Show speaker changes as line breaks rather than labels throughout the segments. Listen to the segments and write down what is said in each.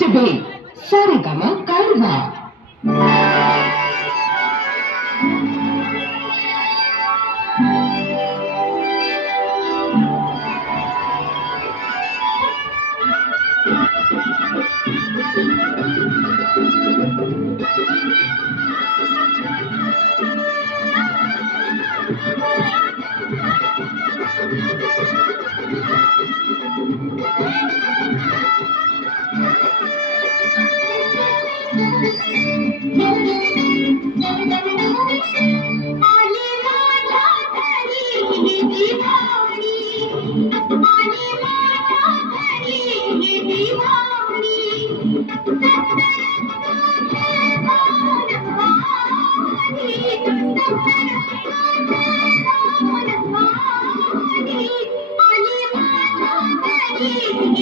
to be Sarigama Karva.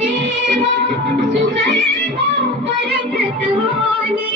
देवा सुगर्भा परभत होनी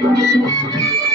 どうしても。